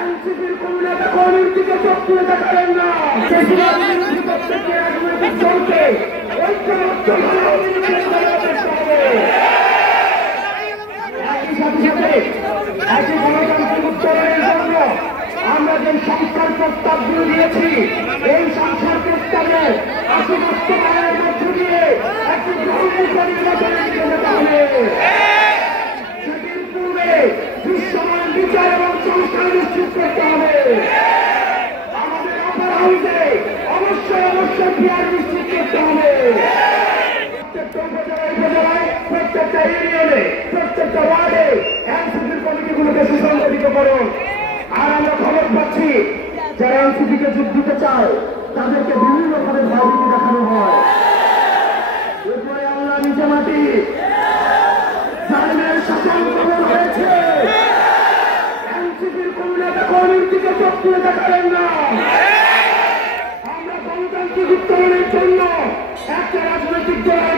এনসিপির কোন নেতা কর্মীর দিকে চোখ তুলে তাকাবেন না। প্রত্যেককে রাজনৈতিক দলকে ঐক্যবদ্ধভাবে একই সাথে সাথে একই গণতান্ত্রিক উত্তরণের জন্য আমরা যে সংস্কার প্রস্তাবগুলো দিয়েছি, এই সংস্কার প্রস্তাবে আশি বাস্তবায়নের মধ্য দিয়ে একটি গ্রহণযোগ্য নির্বাচনের দিকে যেতে হবে। সেটির পূর্বে দৃশ্যমান বিচার এবং সংস্কার নিশ্চিত করতে হবে। আমাদের আপার হাউসে অবশ্যই বিয়ার নিশ্চিত করতে হবে। প্রত্যেকটা উপজেলায় প্রত্যেকটা ইউনিয়নে প্রত্যেকটা ওয়ার্ডে এনসিপির কমিটিগুলোকে সুসংগঠিত করুন। আর আমরা খবর পাচ্ছি যারা এনসিপিকে যোগ দিতে চায় তাদেরকে বিভিন্নভাবে ভয়ভীতি দেখানো হয়। এরপরে আল্লাহ নিচে মাটি জালিমের শাসন কবর হয়েছে। এনসিপির কোন নেতা কর্মীর দিকে চোখ তুলে তাকাবেন না। আমরা গণতান্ত্রিক উত্তরণের জন্য একটা রাজনৈতিক দল